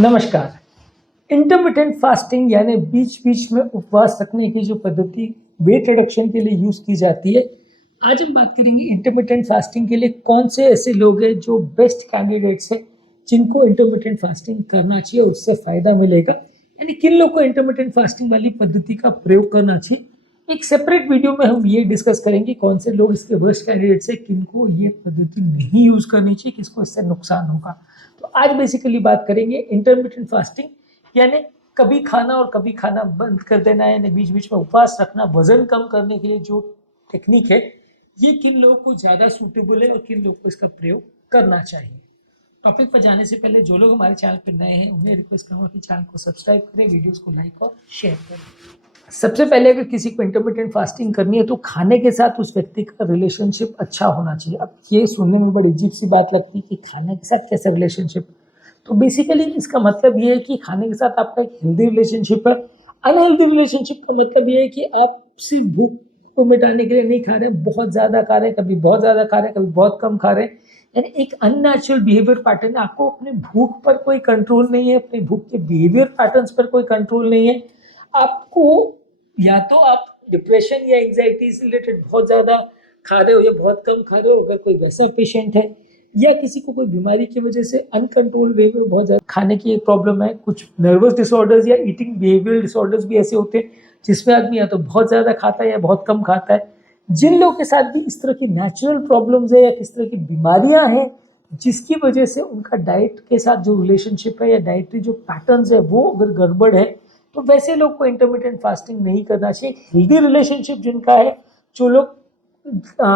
नमस्कार। Intermittent fasting यानी बीच बीच में उपवास रखने की जो पद्धति वेट रिडक्शन के लिए यूज की जाती है। आज हम बात करेंगे इंटरमिटेंट फास्टिंग के लिए कौन से ऐसे लोग हैं जो बेस्ट कैंडिडेट्स हैं जिनको इंटरमिटेंट फास्टिंग करना चाहिए और उससे फायदा मिलेगा, यानी किन लोग को इंटरमिटेंट फास्टिंग वाली पद्धति का प्रयोग करना चाहिए। एक सेपरेट वीडियो में हम ये डिस्कस करेंगे कौन से लोग इसके वर्स्ट कैंडिडेट्स हैं, किनको ये पद्धति नहीं यूज करनी चाहिए, किसको इससे नुकसान होगा। तो आज बेसिकली बात करेंगे इंटरमिटेंट फास्टिंग यानी कभी खाना और कभी खाना बंद कर देना, यानी बीच बीच में उपवास रखना वजन कम करने के लिए जो टेक्निक है, ये किन लोगों को ज़्यादा सूटेबल है और किन लोगों को इसका प्रयोग करना चाहिए। टॉपिक पर जाने से पहले जो लोग हमारे चैनल पर नए हैं उन्हें रिक्वेस्ट करूँगा कि चैनल को सब्सक्राइब करें, वीडियोस को लाइक और शेयर करें। सबसे पहले अगर किसी को इंटरमिटेंट फास्टिंग करनी है तो खाने के साथ उस व्यक्ति का रिलेशनशिप अच्छा होना चाहिए। अब ये सुनने में बड़ी अजीब सी बात लगती है कि खाने के साथ कैसे रिलेशनशिप, तो बेसिकली इसका मतलब ये है कि खाने के साथ आपका एक हेल्दी रिलेशनशिप है। अनहेल्दी रिलेशनशिप का मतलब ये है कि आप सिर्फ भूख को मिटाने के लिए नहीं खा रहे, बहुत ज़्यादा खा रहे हैं, कभी बहुत ज़्यादा खा रहे हैं, कभी बहुत कम खा रहे हैं, यानी एक अननेचुरल बिहेवियर पैटर्न। आपको अपने भूख पर कोई कंट्रोल नहीं है, अपने भूख के बिहेवियर पैटर्न्स पर कोई कंट्रोल नहीं है। आपको या तो आप डिप्रेशन या एंजाइटी से रिलेटेड बहुत ज़्यादा खा रहे हो या बहुत कम खा रहे हो, अगर कोई वैसा पेशेंट है, या किसी को कोई बीमारी की वजह से अनकंट्रोल वे में बहुत ज़्यादा खाने की एक प्रॉब्लम है। कुछ नर्वस डिसऑर्डर्स या ईटिंग बिहेवियरल डिसऑर्डर्स भी ऐसे होते हैं जिसमें आदमी या तो बहुत ज़्यादा खाता है या बहुत कम खाता है। जिन लोगों के साथ भी इस तरह की नेचुरल प्रॉब्लम्स है या किस तरह की बीमारियां हैं जिसकी वजह से उनका डाइट के साथ जो रिलेशनशिप है या डाइटरी जो पैटर्न्स है वो अगर गड़बड़ है, तो वैसे लोग को इंटरमिटेंट फास्टिंग नहीं करना चाहिए। हेल्दी रिलेशनशिप जिनका है, जो लोग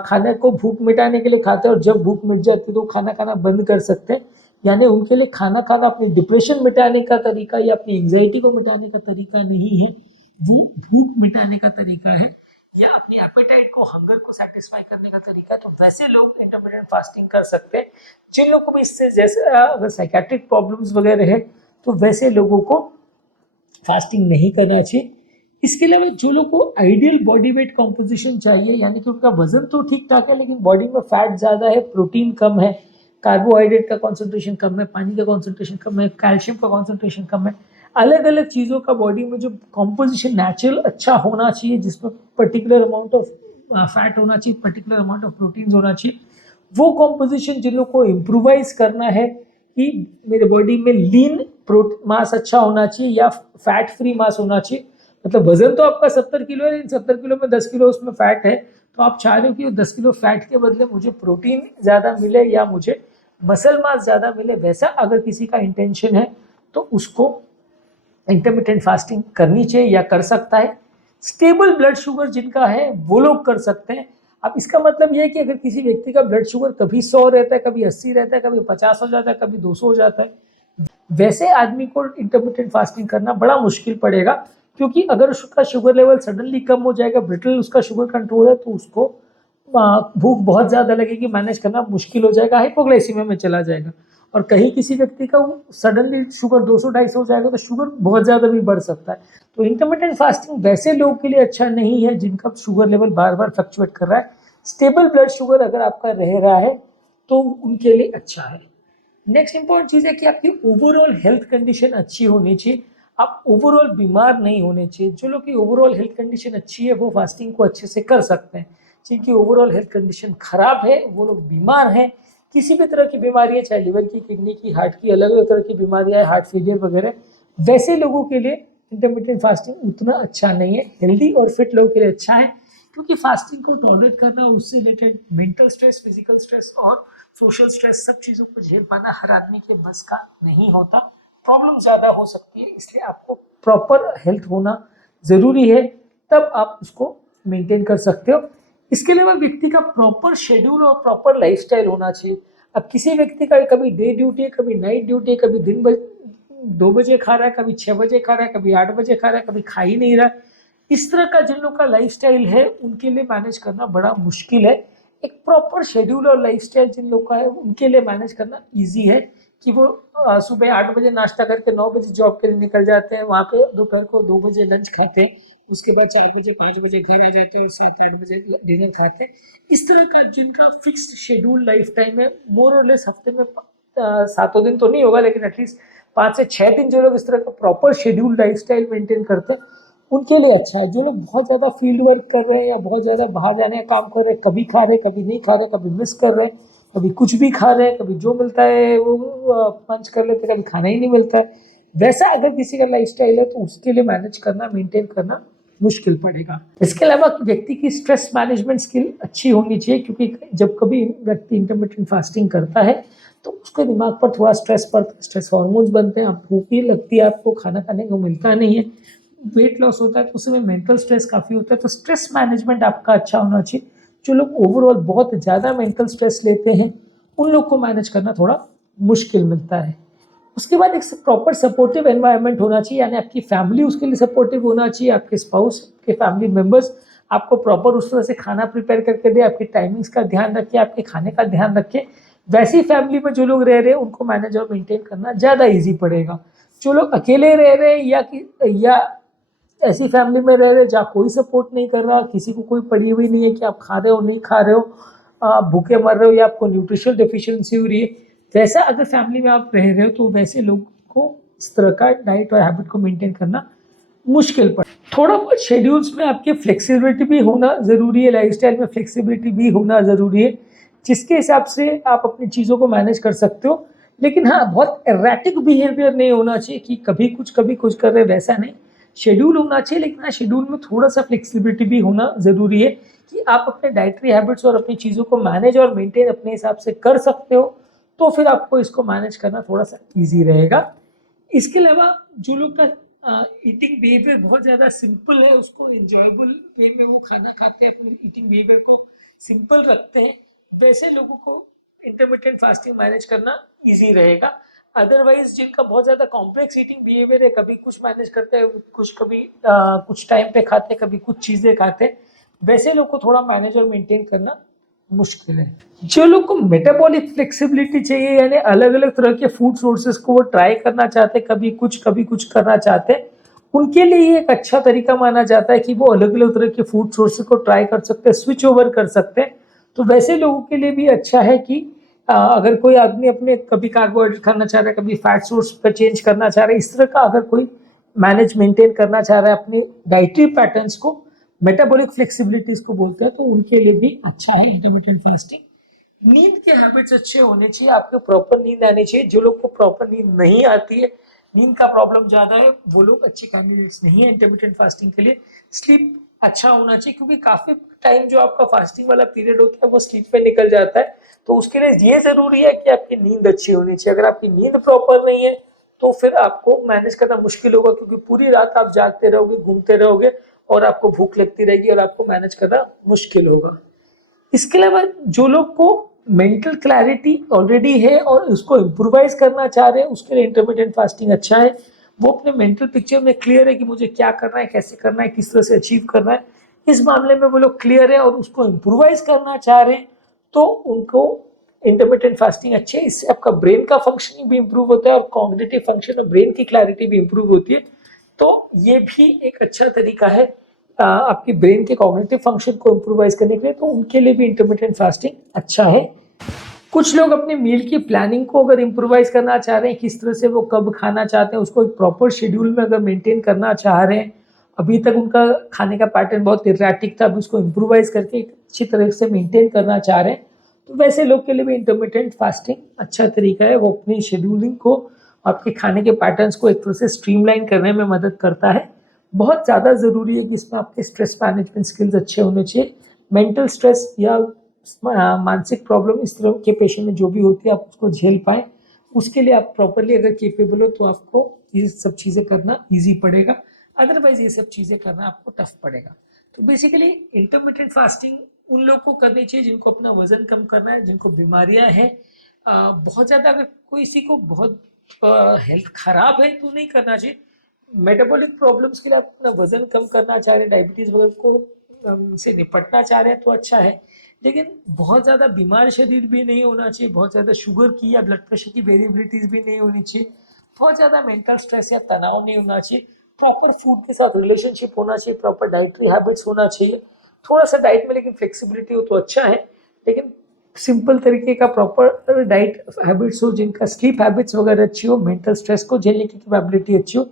खाने को भूख मिटाने के लिए खाते हैं और जब भूख मिट जाती है तो खाना खाना बंद कर सकते हैं, यानी उनके लिए खाना खाना अपनी डिप्रेशन मिटाने का तरीका या अपनी एंजाइटी को मिटाने का तरीका नहीं है, वो भूख मिटाने का तरीका है या अपनी एपेटाइट को, हंगर को सेटिस्फाई करने का तरीका है। तो वैसे लोग इंटरमिटेंट फास्टिंग कर सकते हैं। जिन लोगों को भी इससे जैसे अगर साइकेट्रिक प्रॉब्लम्स वगैरह है तो वैसे लोगों को फास्टिंग नहीं करना चाहिए। इसके अलावा जो लोग को आइडियल बॉडी वेट कॉम्पोजिशन चाहिए, यानी कि उनका वजन तो ठीक ठाक है लेकिन बॉडी में फैट ज़्यादा है, प्रोटीन कम है, कार्बोहाइड्रेट का कॉन्सेंट्रेशन कम है, पानी का कॉन्सेंट्रेशन कम है, कैल्शियम का कॉन्सेंट्रेशन कम है, अलग अलग चीज़ों का बॉडी में जो कॉम्पोजिशन नेचुरल अच्छा होना चाहिए, जिसमें पर्टिकुलर अमाउंट ऑफ फैट होना चाहिए, पर्टिकुलर अमाउंट ऑफ प्रोटीन्स होना चाहिए, वो कॉम्पोजिशन जिन लोग को इम्प्रूवाइज करना है कि मेरे बॉडी में लीन मास अच्छा होना चाहिए या फैट फ्री मास होना चाहिए। मतलब वजन तो आपका 70 किलो है लेकिन 70 किलो में 10 किलो उसमें फैट है, तो आप चाह रहे हो कि 10 किलो फैट के बदले मुझे प्रोटीन ज़्यादा मिले या मुझे मसल मास ज़्यादा मिले, वैसा अगर किसी का इंटेंशन है तो उसको इंटरमिटेंट फास्टिंग करनी चाहिए या कर सकता है। स्टेबल ब्लड शुगर जिनका है वो लोग कर सकते हैं। अब इसका मतलब यह है कि अगर किसी व्यक्ति का ब्लड शुगर कभी 100 रहता है, कभी 80 रहता है, कभी 50 हो जाता है, कभी 200 हो जाता है, वैसे आदमी को इंटरमिटेंट फास्टिंग करना बड़ा मुश्किल पड़ेगा, क्योंकि अगर उसका शुगर लेवल सडनली कम हो जाएगा, ब्रिटल उसका शुगर कंट्रोल है, तो उसको भूख बहुत ज़्यादा लगेगी, मैनेज करना मुश्किल हो जाएगा, हाइपोग्लाइसीमिया में चला जाएगा। और कहीं किसी व्यक्ति का सडनली शुगर 200-250 हो जाएगा तो शुगर बहुत ज़्यादा भी बढ़ सकता है। तो इंटरमिटेंट फास्टिंग वैसे लोगों के लिए अच्छा नहीं है जिनका शुगर लेवल बार बार फ्लक्चुएट कर रहा है। स्टेबल ब्लड शुगर अगर आपका रह रहा है तो उनके लिए अच्छा है। नेक्स्ट इंपॉर्टेंट चीज़ है कि आपकी ओवरऑल हेल्थ कंडीशन अच्छी होनी चाहिए, आप ओवरऑल बीमार नहीं होने चाहिए। जो लोग की ओवरऑल हेल्थ कंडीशन अच्छी है वो फास्टिंग को अच्छे से कर सकते हैं। जिनकी ओवरऑल हेल्थ कंडीशन खराब है, वो लोग बीमार हैं, किसी भी तरह की बीमारी है, चाहे लिवर की, किडनी की, हार्ट की, अलग अलग तरह की बीमारियां है, हार्ट फेलियर वगैरह, वैसे लोगों के लिए इंटरमिटेंट फास्टिंग उतना अच्छा नहीं है। हेल्दी और फिट लोगों के लिए अच्छा है, क्योंकि फास्टिंग को टॉलरेट करना, उससे related mental stress, physical stress और सोशल स्ट्रेस, सब चीज़ों को झेल पाना हर आदमी के बस का नहीं होता, प्रॉब्लम ज़्यादा हो सकती है। इसलिए आपको प्रॉपर हेल्थ होना ज़रूरी है, तब आप उसको मेंटेन कर सकते हो। इसके अलावा व्यक्ति का प्रॉपर शेड्यूल और प्रॉपर लाइफस्टाइल होना चाहिए। अब किसी व्यक्ति का कभी डे ड्यूटी है, कभी नाइट ड्यूटी है, कभी दिन 2 बजे खा रहा है, कभी 6 बजे खा रहा है, कभी 8 बजे खा रहा है, कभी खा ही नहीं रहा। इस तरह का जिन लोग का लाइफस्टाइल है उनके लिए मैनेज करना बड़ा मुश्किल है। एक प्रॉपर शेड्यूल और लाइफस्टाइल जिन लोग का है उनके लिए मैनेज करना ईजी है, कि वो सुबह 8 बजे नाश्ता करके 9 बजे जॉब के लिए निकल जाते हैं, वहाँ पे दोपहर को 2 बजे लंच खाते हैं, उसके बाद 4 बजे 5 बजे घर आ जाते हैं और 7-8 बजे डिनर खाते हैं। इस तरह का जिनका फिक्स्ड शेड्यूल लाइफ टाइम है, मोर और लेस हफ्ते में 7 दिन तो नहीं होगा लेकिन एटलीस्ट 5 से 6 दिन जो लोग इस तरह का प्रॉपर शेड्यूल लाइफस्टाइल मेंटेन करते हैं उनके लिए अच्छा है। जो लोग बहुत ज़्यादा फील्ड वर्क कर रहे हैं या बहुत ज़्यादा बाहर जाने का काम कर रहे हैं, कभी खा रहे हैं कभी नहीं खा रहे, कभी मिस कर रहे हैं, कभी कुछ भी खा रहे हैं, कभी जो मिलता है वो पंच कर लेते हैं, कभी खाना ही नहीं मिलता है, वैसा अगर किसी का लाइफस्टाइल है तो उसके लिए मैनेज करना, मेंटेन करना मुश्किल पड़ेगा। इसके अलावा व्यक्ति की स्ट्रेस मैनेजमेंट स्किल अच्छी होनी चाहिए, क्योंकि जब कभी व्यक्ति इंटरमिटेंट फास्टिंग करता है तो उसके दिमाग पर थोड़ा स्ट्रेस पड़ता है, स्ट्रेस हार्मोन्स बनते हैं, आप भूख भी लगती है, आपको खाना खाने को मिलता नहीं है, वेट लॉस होता है, तो उसमें मेंटल स्ट्रेस काफ़ी होता है। तो स्ट्रेस मैनेजमेंट आपका अच्छा होना चाहिए। जो लोग ओवरऑल बहुत ज़्यादा मेंटल स्ट्रेस लेते हैं उन लोग को मैनेज करना थोड़ा मुश्किल मिलता है। उसके बाद एक प्रॉपर सपोर्टिव एनवायरनमेंट होना चाहिए, यानी आपकी फैमिली उसके लिए सपोर्टिव होना चाहिए, आपके स्पाउस के फैमिली मेम्बर्स आपको प्रॉपर उस तरह से खाना प्रिपेयर करके दे, आपकी टाइमिंग्स का ध्यान रखे, आपके खाने का ध्यान रखे। वैसी फैमिली में जो लोग रह रहे हैं उनको मैनेज और मेंटेन करना ज़्यादा ईजी पड़ेगा। जो लोग अकेले रह रहे हैं या ऐसी फैमिली में रह रहे जहाँ कोई सपोर्ट नहीं कर रहा, किसी को कोई पड़ी हुई नहीं है कि आप खा रहे हो नहीं खा रहे हो, आप भूखे मर रहे हो या आपको न्यूट्रिशनल डेफिशिएंसी हो रही है, वैसा अगर फैमिली में आप रह रहे हो तो वैसे लोगों को इस तरह का डाइट और हैबिट को मेंटेन करना मुश्किल पड़े। थोड़ा बहुत शेड्यूल्स में आपके फ्लेक्सिबिलिटी भी होना ज़रूरी है, लाइफस्टाइल में फ्लेक्सिबिलिटी भी होना ज़रूरी है, जिसके हिसाब से आप अपनी चीज़ों को मैनेज कर सकते हो। लेकिन हाँ, बहुत एरेटिक बिहेवियर नहीं होना चाहिए कि कभी कुछ कर रहे, वैसा नहीं। शेड्यूल होना चाहिए, लेकिन हाँ, शेड्यूल में थोड़ा सा फ्लेक्सिबिलिटी भी होना ज़रूरी है कि आप अपने डाइटरी हैबिट्स और अपनी चीज़ों को मैनेज और मेंटेन अपने हिसाब से कर सकते हो, तो फिर आपको इसको मैनेज करना थोड़ा सा ईजी रहेगा। इसके अलावा जो लोग का ईटिंग बिहेवियर बहुत ज़्यादा सिंपल है, उसको इंजॉयबल वे में वो खाना खाते हैं, अपने ईटिंग बिहेवियर को सिंपल रखते हैं, वैसे लोगों को इंटरमिटेंट फास्टिंग मैनेज करना ईजी रहेगा। अदरवाइज जिनका बहुत ज़्यादा कॉम्प्लेक्स ईटिंग बिहेवियर है, कभी कुछ मैनेज करते हैं, कभी कुछ टाइम पे खाते हैं, कभी कुछ चीज़ें खाते हैं, वैसे लोग को थोड़ा मैनेज और मेंटेन करना मुश्किल है। जो लोग को मेटाबॉलिक फ्लेक्सिबिलिटी चाहिए, यानी अलग अलग तरह के फूड सोर्सेज को वो ट्राई करना चाहते हैं, कभी कुछ करना चाहते हैं, उनके लिए ये एक अच्छा तरीका माना जाता है कि वो अलग अलग तरह के फूड सोर्सेज को ट्राई कर सकते हैं, स्विच ओवर कर सकते हैं। तो वैसे लोगों के लिए भी अच्छा है कि अगर कोई आदमी अपने कभी कार्बोहाइड्रेट खाना चाह रहा है, कभी फैट सोर्स पर चेंज करना चाह रहा है, इस तरह का अगर कोई मैनेज मेंटेन करना चाह रहा है अपने डाइटरी पैटर्न्स को, मेटाबॉलिक फ्लेक्सिबिलिटीज को बोलते हैं, तो उनके लिए भी अच्छा है इंटरमिटेंट फास्टिंग। नींद के हैबिट्स अच्छे होने चाहिए, आपको प्रॉपर नींद आनी चाहिए। जो लोग को प्रॉपर नींद नहीं आती है, नींद का प्रॉब्लम ज़्यादा है, वो लोग अच्छे कैंडिडेट्स नहीं है इंटरमिटेंट फास्टिंग के लिए। स्लीप अच्छा होना चाहिए, क्योंकि काफ़ी टाइम जो आपका फास्टिंग वाला पीरियड होता है वो स्लीप पे निकल जाता है, तो उसके लिए ये ज़रूरी है कि आपकी नींद अच्छी होनी चाहिए। अगर आपकी नींद प्रॉपर नहीं है तो फिर आपको मैनेज करना मुश्किल होगा, क्योंकि पूरी रात आप जागते रहोगे, घूमते रहोगे और आपको भूख लगती रहेगी और आपको मैनेज करना मुश्किल होगा। इसके अलावा जो लोग को मेंटल क्लैरिटी ऑलरेडी है और उसको इम्प्रोवाइज करना चाह रहे हैं, उसके लिए इंटरमिटेंट फास्टिंग अच्छा है। वो अपने मेंटल पिक्चर में क्लियर है कि मुझे क्या करना है, कैसे करना है, किस तरह से अचीव करना है, इस मामले में वो लोग क्लियर है और उसको इम्प्रोवाइज करना चाह रहे हैं, तो उनको इंटरमिटेंट फास्टिंग अच्छी है। इससे आपका ब्रेन का फंक्शनिंग भी इम्प्रूव होता है और कॉग्निटिव फंक्शन और ब्रेन की क्लैरिटी भी इम्प्रूव होती है। तो ये भी एक अच्छा तरीका है आपकी ब्रेन के कॉग्निटिव फंक्शन को इम्प्रोवाइज करने के लिए, तो उनके लिए भी इंटरमिटेंट फास्टिंग अच्छा है। कुछ लोग अपने मील की प्लानिंग को अगर इम्प्रोवाइज करना चाह रहे हैं, किस तरह से वो कब खाना चाहते हैं, उसको एक प्रॉपर शेड्यूल में अगर मेंटेन करना चाह रहे हैं, अभी तक उनका खाने का पैटर्न बहुत इरेटिक था, अभी उसको इम्प्रोवाइज करके एक अच्छी तरह से मेंटेन करना चाह रहे हैं, तो वैसे लोग के लिए भी इंटरमिटेंट फास्टिंग अच्छा तरीका है। वो अपनी शेड्यूलिंग को, आपके खाने के पैटर्न्स को एक तरह से स्ट्रीमलाइन करने में मदद करता है। बहुत ज़्यादा ज़रूरी है कि इसमें आपके स्ट्रेस मैनेजमेंट स्किल्स अच्छे होने चाहिए। मेंटल स्ट्रेस या मानसिक प्रॉब्लम इस तरह के पेशेंट में जो भी होती है, आप उसको झेल पाएँ, उसके लिए आप प्रॉपरली अगर केपेबल हो तो आपको ये सब चीज़ें करना ईजी पड़ेगा, अदरवाइज ये सब चीज़ें करना आपको टफ पड़ेगा। तो बेसिकली इंटरमिटेंट फास्टिंग उन लोग को करनी चाहिए जिनको अपना वजन कम करना है, जिनको बीमारियां हैं। बहुत ज़्यादा अगर किसी को बहुत हेल्थ खराब है तो नहीं करना चाहिए। मेटाबॉलिक प्रॉब्लम्स के लिए आप अपना वजन कम करना चाह रहे हैं, डायबिटीज़ वगैरह को से निपटना चाह रहे हैं तो अच्छा है। लेकिन बहुत ज़्यादा बीमार शरीर भी नहीं होना चाहिए, बहुत ज़्यादा शुगर की या ब्लड प्रेशर की वेरिएबिलिटीज़ भी नहीं होनी चाहिए, बहुत ज़्यादा मेंटल स्ट्रेस या तनाव नहीं होना चाहिए, प्रॉपर फूड के साथ रिलेशनशिप होना चाहिए, प्रॉपर डाइटरी हैबिट्स होना चाहिए। थोड़ा सा डाइट में लेकिन फ्लेक्सिबिलिटी हो तो अच्छा है, लेकिन सिंपल तरीके का प्रॉपर डाइट हैबिट्स हो, जिनका स्लीप हैबिट्स वगैरह अच्छी हो, मेंटल स्ट्रेस को झेलने की कैपेबिलिटी अच्छी हो,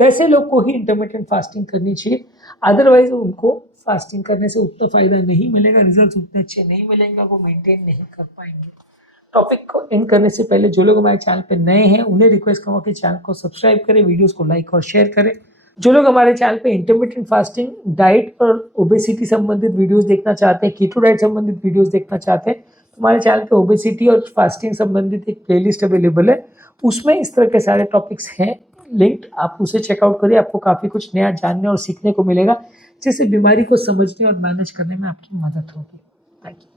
वैसे लोग को ही इंटरमिटेंट फास्टिंग करनी चाहिए। अदरवाइज उनको फास्टिंग करने से उतना फायदा नहीं मिलेगा, रिजल्ट उतने अच्छे नहीं मिलेंगे, वो मेंटेन नहीं कर पाएंगे। टॉपिक को एंड करने से पहले जो लोग हमारे चैनल पे नए हैं उन्हें रिक्वेस्ट करूँगा कि चैनल को सब्सक्राइब करें, वीडियोस को लाइक और शेयर करें। जो लोग हमारे चैनल पे इंटरमिटेंट फास्टिंग, डाइट और ओबेसिटी संबंधित वीडियोस देखना चाहते हैं, कीटो डाइट संबंधित वीडियोस देखना चाहते हैं, तो हमारे चैनल पे ओबेसिटी और फास्टिंग संबंधित एक प्लेलिस्ट अवेलेबल है, उसमें इस तरह के सारे टॉपिक्स हैं लिंक्ड, आप उसे चेकआउट करिए। आपको काफ़ी कुछ नया जानने और सीखने को मिलेगा, जिससे बीमारी को समझने और मैनेज करने में आपकी मदद होगी। Thank you.